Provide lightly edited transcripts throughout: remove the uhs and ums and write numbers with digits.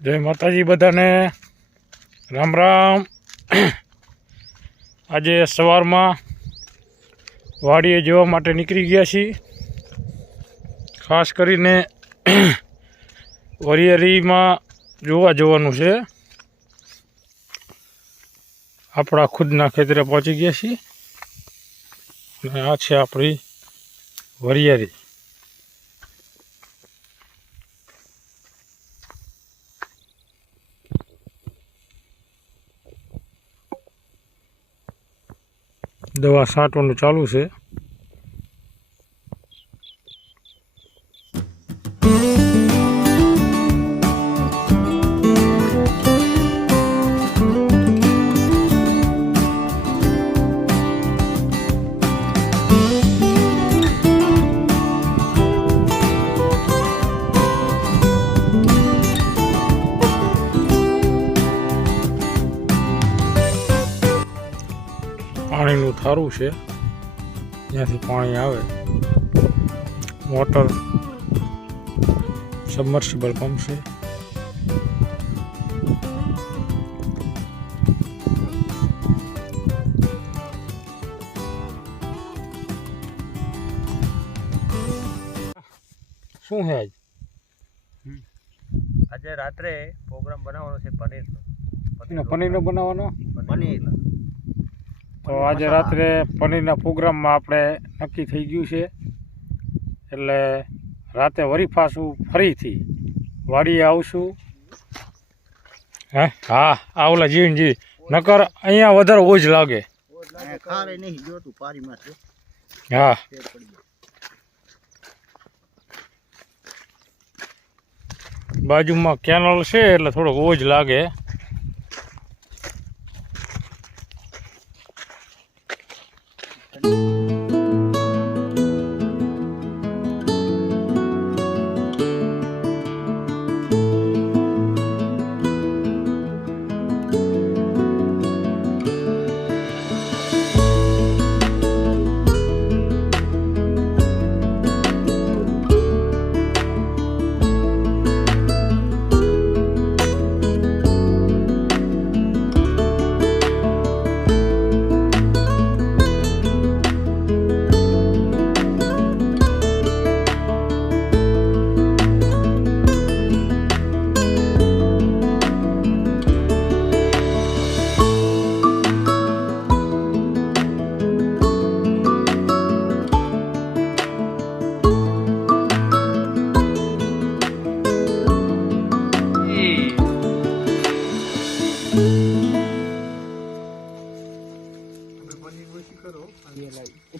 જય માતાજી બધાને, રામ રામ। આજે સવારમાં વાડીએ જવા માટે નીકળી ગયા છીએ। ખાસ કરીને વરિયાળીમાં જોવા જવાનું છે। આપણા ખુદના ખેતરે પહોંચી ગયા છીએ અને આ છે આપણી વરિયાળી। દવા છાંટવાનું ચાલુ છે। પાણીનું થારું છે, જ્યાંથી પાણી આવે મોટર સબમર્સિબલ પંપ છે। શું છે આજે રાત્રે પ્રોગ્રામ બનાવવાનો છે પનીરનો। પનીરનો બનાવવાનો? પનીર તો આજે રાત્રે પનીરના પ્રોગ્રામમાં આપણે નક્કી થઈ ગયું છે, એટલે રાતે વળી પાછું ફરીથી વાડીએ આવશું। હે હા, આ ઓલા જીવનજી નકર અહીંયા વધારે ઓજ લાગે। હા, બાજુમાં કેનલ છે એટલે થોડોક ઓજ લાગે।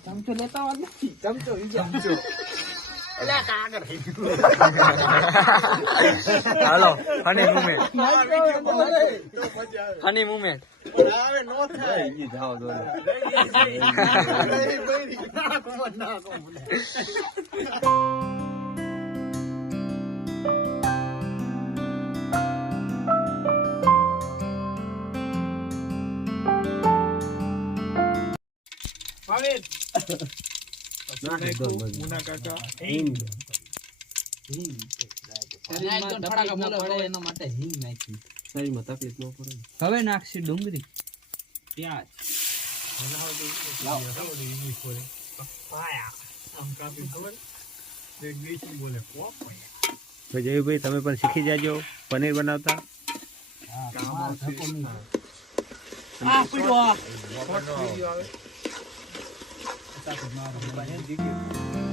ચમચો લેતા આવો નથી, ચમચો ચમચો એલા કાગળ હાલો ફની મુમેન્ટ ફની મુમેન્ટ પણ આવે નો થાય ઈ જાવ દો ના કોમ મુના કાકા હિંગ હવે નાખશી ડુંગળી પ્યાજ તો જયભાઈ તમે પણ શીખી જાજો પનીર બનાવતા।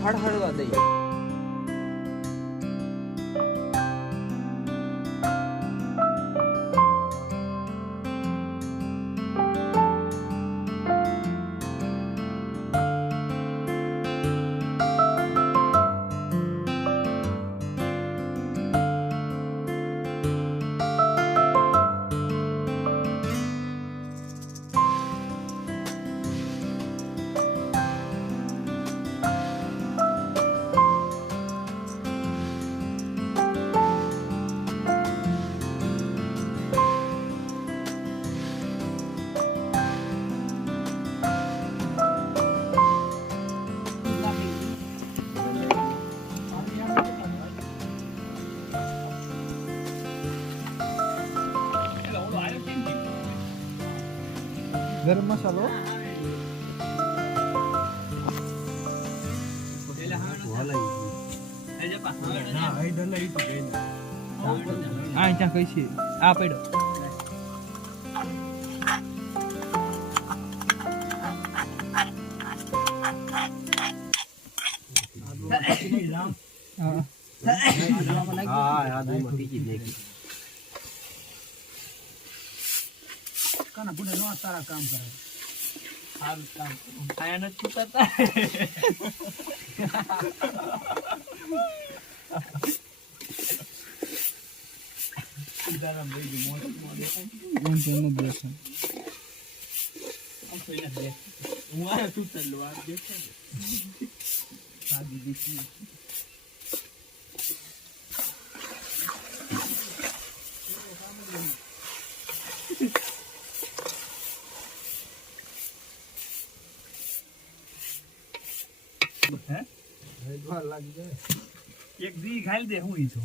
હળહળવા દઈએ। ગરમ મસાલો આ ત્યાં કઈ છે આ પડ્યો કાના બુડા નો સારા કામ કરે સારું કામ આયા નથી કરતા સીતારામ ભાઈ મોટ મોટ કોણ છે દેશન આમ તો એને દે હું આ તું ચાલો આ દેશે સાદી દીધી એક દી ખાઈ દે હું ઈછો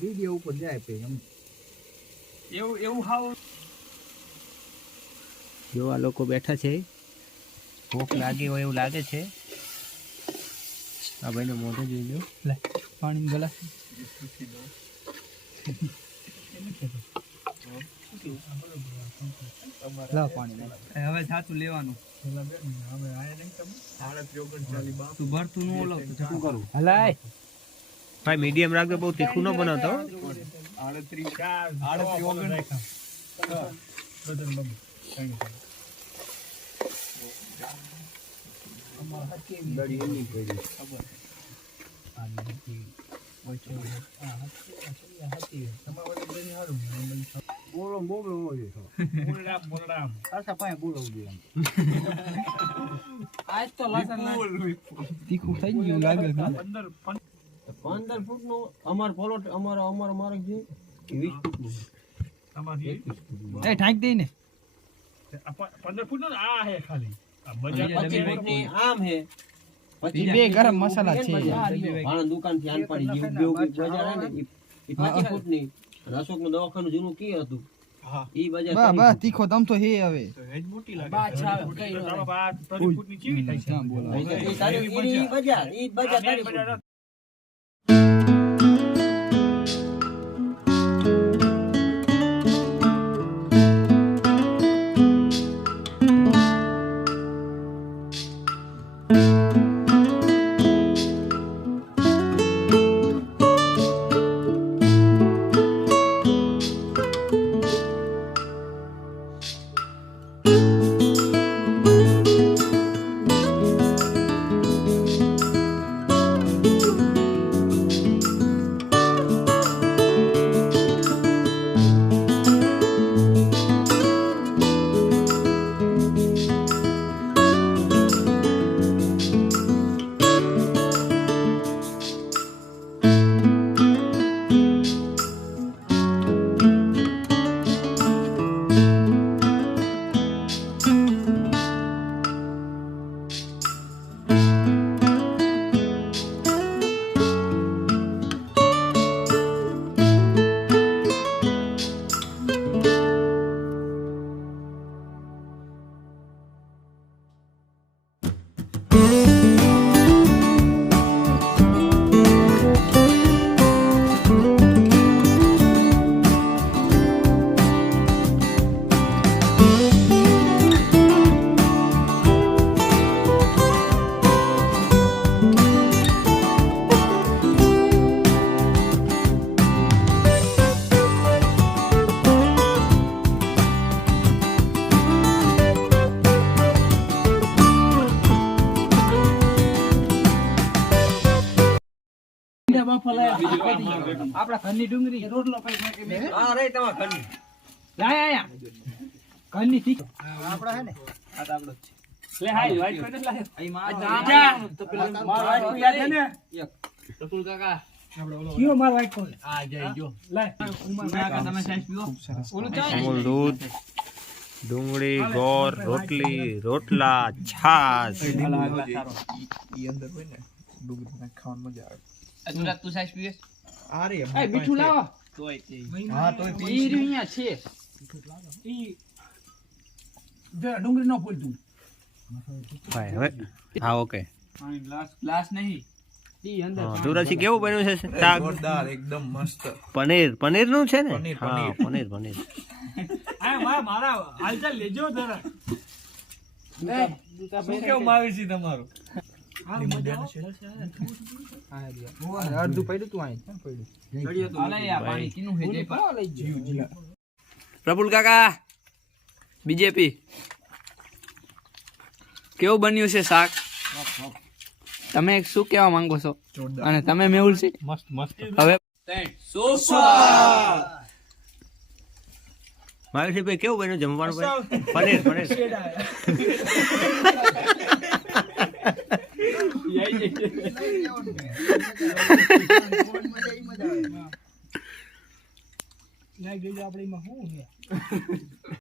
દી ઉપર જાય પે એમ એવું હાવ જો આ લોકો બેઠા છે ભૂખ લાગી હોય એવું લાગે છે આ ભાઈનો મોઢો જોઈ લો લે પાણી ગલાસ લા પાણી હવે સાચું લેવાનું હવે આયા નહીં તમે 39 તું ભરતું નો ઓલો તો શું કરું હલાય ભાઈ મીડિયમ રાખજો બહુ તીખું ન બનાવતો 38 બોલો બોલો હોય તો બોલરામ આસા પાય બોલવું દે આજ તો લસણ તીખું થઈ ગયું લાગે 15 ફૂટ નો અમાર પ્લોટ અમાર મારે જે 20 ફૂટ નો તમારી એ ઠાંક દે ને 15 ફૂટ નો આ હે ખાલી આ બજાર 25 ફૂટ ની આમ હે પછી બે ગરમ મસાલા છે વાળા દુકાન થી આન પડી ગયું બે બજાર હે ને એ 25 ફૂટ ની અશોક નું દવાખાનું જૂનું કી હતું હા ઈ બજાર બસ તીખો તમ તો હે હવે હેજ મોટી લાગે બા છા કઈ બા 30 ફૂટ ની ચીવી થાય છે બોલો ઈ તારી બજાર તારી બજાર આપડા ઘરની ડુંગળી રોટલો પાઈ હા રે તમાર ઘરની લાય આયા ઘરની ઠીક આપડા હે ને આ તો આપણો લે હાઈ વાઈટ કોઈ નથી લાગે અહીં માર તો પેલા માર વાઈટ કોઈ યાદ છે ને એક ટપુલ કાકા આપણે ઓલો કયો માર વાઈટ કોઈ આ જઈ જો લે ઉમર કાકા તમે સાઈઝ પીઓ ઓલું ચાય અમૂલ દૂધ ડુંગળી ગોર રોટલી રોટલા છાશ ઈ અંદર હોય ને ડુંગળી ના ખાવાની મજા આવે અજુરા તું સાઈઝ પીવે આ રે એ મીઠું લાવો તોય હા તોય ઈ અહીંયા છે ડુંગળી નો ફૂલ તું ભાઈ હવે હા ઓકે ગ્લાસ નહીં દુરાજી કેવું બન્યું છે શાક જોરદાર એકદમ મસ્ત પનીર નું છે ને પનીર, હા પનીર મારા હાલચાલ લેજો જરા શું કેવું માવી છે તમારું અડધું પડ્યું તું અહીં પડ્યું હાલે આ પાણી કીનું હે જયપા પ્રફુલ કાકા બીજેપી કેવું બન્યું છે શાક તમે શું કહેવા માંગો છો અને તમે મેહુલ છે મસ્ત મસ્ત હવે ભાઈ કેવું બન્યું જમવાનું ભાઈ પનીર આપણે એમાં શું